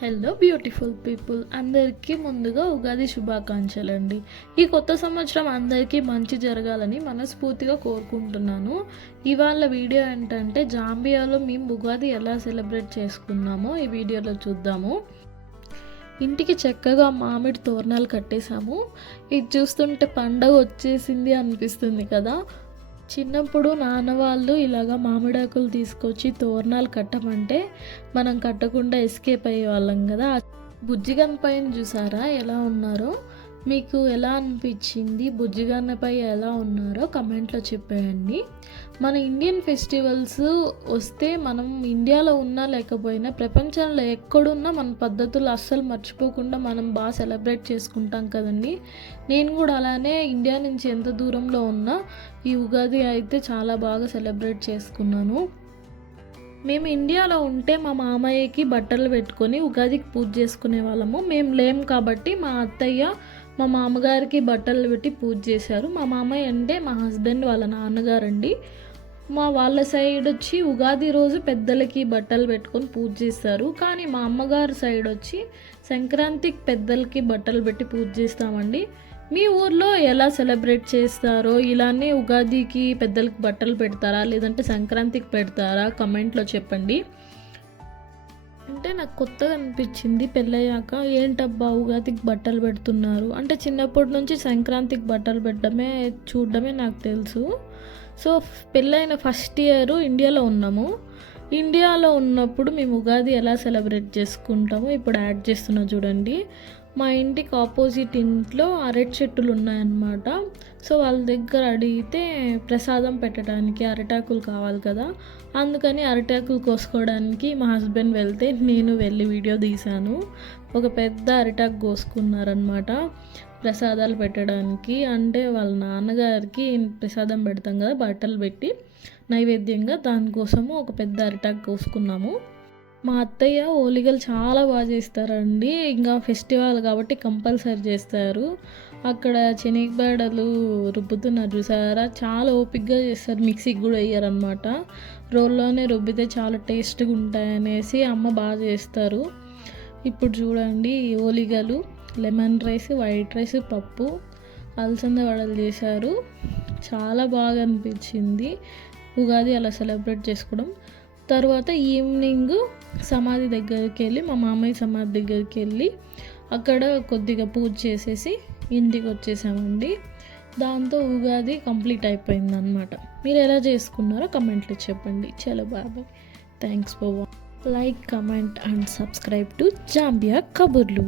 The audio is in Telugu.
హలో బ్యూటిఫుల్ పీపుల్, అందరికీ ముందుగా ఉగాది శుభాకాంక్షలు అండి. ఈ కొత్త సంవత్సరం అందరికీ మంచి జరగాలని మనస్ఫూర్తిగా కోరుకుంటున్నాను. ఇవాళ వీడియో ఏంటంటే జాంబియాలో మేము ఉగాది ఎలా సెలబ్రేట్ చేసుకున్నామో ఈ వీడియోలో చూద్దాము. ఇంటికి చక్కగా మామిడి తోరణాలు కట్టేశాము. ఇది చూస్తుంటే పండగ వచ్చేసింది అనిపిస్తుంది కదా. చిన్నప్పుడు నాన్న వాళ్ళు ఇలాగా మామిడాకులు తీసుకొచ్చి తోరణాలు కట్టమంటే మనం కట్టకుండా ఎస్కేప్ అయ్యే వాళ్ళం కదా. బుజ్జిగన్నపైన చూసారా ఎలా ఉన్నారో? మీకు ఎలా అనిపించింది? బుజ్జిగన్నపై ఎలా ఉన్నారో కమెంట్లో చెప్పేయండి. మన ఇండియన్ ఫెస్టివల్స్ వస్తే మనం ఇండియాలో ఉన్నా లేకపోయినా ప్రపంచంలో ఎక్కడున్నా మన పద్ధతులు అస్సలు మర్చిపోకుండా మనం బాగా సెలబ్రేట్ చేసుకుంటాం కదండి. నేను కూడా అలానే ఇండియా నుంచి ఎంత దూరంలో ఉన్నా ఈ ఉగాది అయితే చాలా బాగా సెలబ్రేట్ చేసుకున్నాను. మేము ఇండియాలో ఉంటే మా మామయ్యకి బట్టలు పెట్టుకొని ఉగాదికి పూజ చేసుకునే వాళ్ళము. మేము లేము కాబట్టి మా అత్తయ్య మా మామగారికి బట్టలు పెట్టి పూజ చేశారు. మా మామయ్య అంటే మా హస్బెండ్ వాళ్ళ నాన్నగారండి. వాళ్ళ సైడ్ వచ్చి ఉగాది రోజు పెద్దలకి బట్టలు పెట్టుకొని పూజ చేస్తారు. కానీ మా అమ్మగారి సైడ్ వచ్చి సంక్రాంతికి పెద్దలకి బట్టలు పెట్టి పూజ చేస్తామండి. మీ ఊర్లో ఎలా సెలబ్రేట్ చేస్తారో, ఇలానే ఉగాదికి పెద్దలకి బట్టలు పెడతారా లేదంటే సంక్రాంతికి పెడతారా కమెంట్లో చెప్పండి. అంటే నాకు కొత్తగా అనిపించింది పెళ్ళయ్యాక, ఏంటబ్బా ఉగాదికి బట్టలు పెడుతున్నారు అంటే. చిన్నప్పటి నుంచి సంక్రాంతికి బట్టలు చూడడమే నాకు తెలుసు. సో పెళ్ళైన ఫస్ట్ ఇయర్ ఇండియాలో ఉన్నాము. ఇండియాలో ఉన్నప్పుడు మేము ఉగాది ఎలా సెలబ్రేట్ చేసుకుంటామో ఇప్పుడు యాడ్ చేస్తున్నా చూడండి. మా ఇంటికి ఆపోజిట్ ఇంట్లో అరటి చెట్టులు ఉన్నాయన్నమాట. సో వాళ్ళ దగ్గర అడిగితే ప్రసాదం పెట్టడానికి అరిటాకులు కావాలి కదా, అందుకని అరిటాకులు కోసుకోవడానికి మా హస్బెండ్ వెళ్తే నేను వెళ్ళి వీడియో తీశాను. ఒక పెద్ద అరిటాకు కోసుకున్నారనమాట ప్రసాదాలు పెట్టడానికి. అంటే వాళ్ళ నాన్నగారికి ప్రసాదం పెడతాం కదా బట్టలు పెట్టి నైవేద్యంగా, దానికోసము ఒక పెద్ద అరిటాకు కోసుకున్నాము. మా అత్తయ్య ఓలిగలు చాలా బాగా చేస్తారండి. ఇంకా ఫెస్టివల్ కాబట్టి కంపల్సరీ చేస్తారు. అక్కడ శనగబేడలు రుబ్బుతున్నారు చూసారా, చాలా ఓపిక్గా చేస్తారు. మిక్సీకి కూడా వేయరనమాట, రోల్లోనే రుబ్బితే చాలా టేస్ట్గా ఉంటాయనేసి అమ్మ బాగా చేస్తారు. ఇప్పుడు చూడండి ఓలిగలు, లెమన్ రైస్, వైట్ రైస్, పప్పు, అలసంద వడలు చేశారు. చాలా బాగా అనిపించింది ఉగాది అలా సెలబ్రేట్ చేసుకోవడం. తర్వాత ఈవినింగ్ సమాధి దగ్గరికి వెళ్ళి, మా మామయ్య సమాధి దగ్గరికి వెళ్ళి అక్కడ కొద్దిగా పూజ చేసేసి ఇంటికి వచ్చేసామండి. దాంతో ఉగాది కంప్లీట్ అయిపోయిందనమాట. మీరు ఎలా చేసుకున్నారో కమెంట్లో చెప్పండి. చలో bye. Thanks for like, comment and subscribe to Zambia కబుర్లు.